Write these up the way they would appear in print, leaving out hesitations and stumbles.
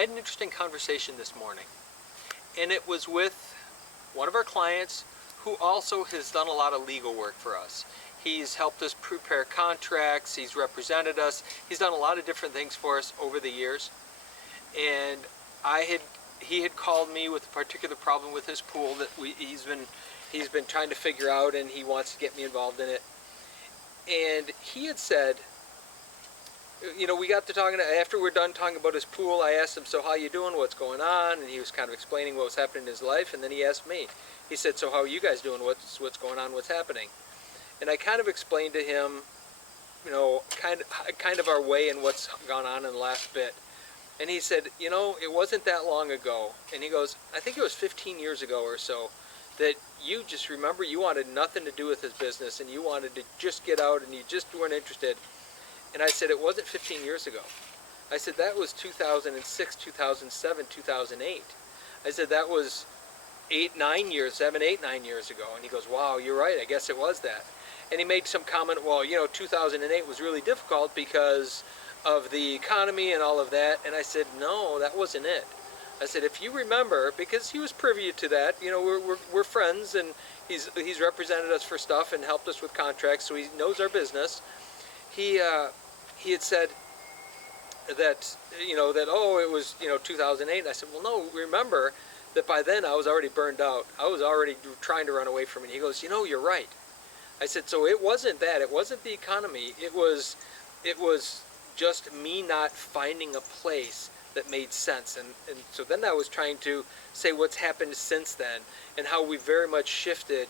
I had an interesting conversation this morning, and it was with one of our clients who also has done a lot of legal work for us. He's helped us prepare contracts, he's represented us, he's done a lot of different things for us over the years. And he had called me with a particular problem with his pool that he's been trying to figure out, and he wants to get me involved in it. And he had said, we got to talking, after we're done talking about his pool, I asked him, so how you doing, what's going on? And he was kind of explaining what was happening in his life, and then he asked me. He said, so how are you guys doing, what's going on, what's happening? And I kind of explained to him, kind of our way and what's gone on in the last bit. And he said, it wasn't that long ago. And he goes, I think it was 15 years ago or so, that you just remember you wanted nothing to do with his business, and you wanted to just get out, and you just weren't interested. And I said, it wasn't 15 years ago. I said, that was 2006, 2007, 2008. I said, that was 7, 8, 9 years ago. And he goes, wow, you're right, I guess it was that. And he made some comment, well, 2008 was really difficult because of the economy and all of that. And I said, no, that wasn't it. I said, if you remember, because he was privy to that, we're friends, and he's represented us for stuff and helped us with contracts, so he knows our business. He had said that, it was, 2008. And I said, well, no, remember that by then I was already burned out. I was already trying to run away from it. And he goes, you're right. I said, so it wasn't that. It wasn't the economy. It was just me not finding a place that made sense. And so then I was trying to say what's happened since then and how we very much shifted.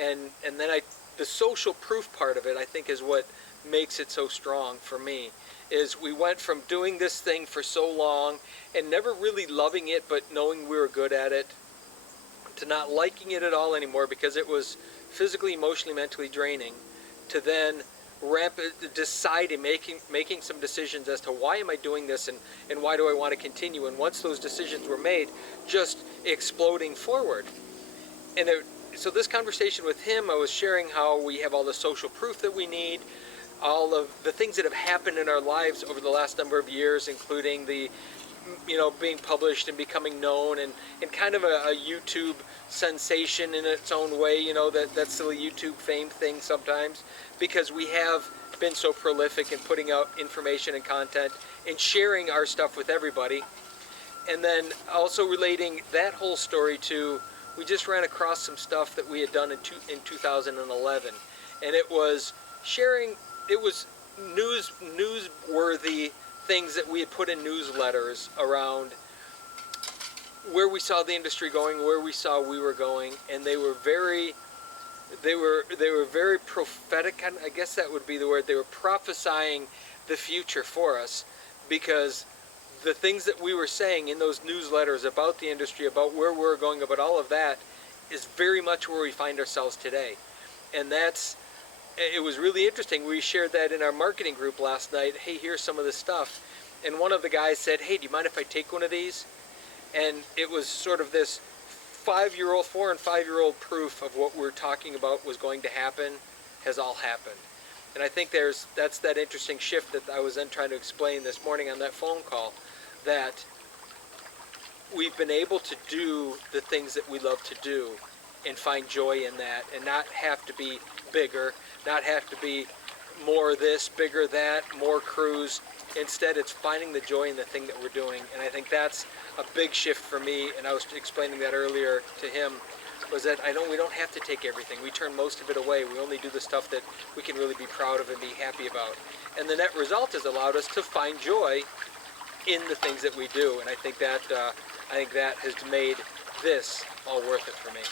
And then the social proof part of it, I think, is what makes it so strong for me, is we went from doing this thing for so long and never really loving it but knowing we were good at it, to not liking it at all anymore because it was physically, emotionally, mentally draining, to then deciding, making some decisions as to why am I doing this, and why do I want to continue, and once those decisions were made, just exploding forward. And so this conversation with him, I was sharing how we have all the social proof that we need, all of the things that have happened in our lives over the last number of years, including the, being published and becoming known, and kind of a YouTube sensation in its own way, that silly YouTube fame thing sometimes, because we have been so prolific in putting out information and content and sharing our stuff with everybody. And then also relating that whole story to, we just ran across some stuff that we had done in 2011, and it was sharing. It was newsworthy things that we had put in newsletters around where we saw the industry going, where we saw we were going, and they were very prophetic. I guess that would be the word. They were prophesying the future for us, because the things that we were saying in those newsletters about the industry, about where we're going, about all of that, is very much where we find ourselves today. And it was really interesting. We shared that in our marketing group last night. Hey, here's some of this stuff. And one of the guys said, hey, do you mind if I take one of these? And it was sort of this 4 and 5-year-old proof of what we're talking about was going to happen has all happened. And I think that's that interesting shift that I was then trying to explain this morning on that phone call, that we've been able to do the things that we love to do and find joy in that, and not have to be bigger, not have to be more this, bigger that, more crews. Instead, it's finding the joy in the thing that we're doing. And I think that's a big shift for me, and I was explaining that earlier to him, was that we don't have to take everything. We turn most of it away. We only do the stuff that we can really be proud of and be happy about. And the net result has allowed us to find joy in the things that we do. And I think that has made this all worth it for me.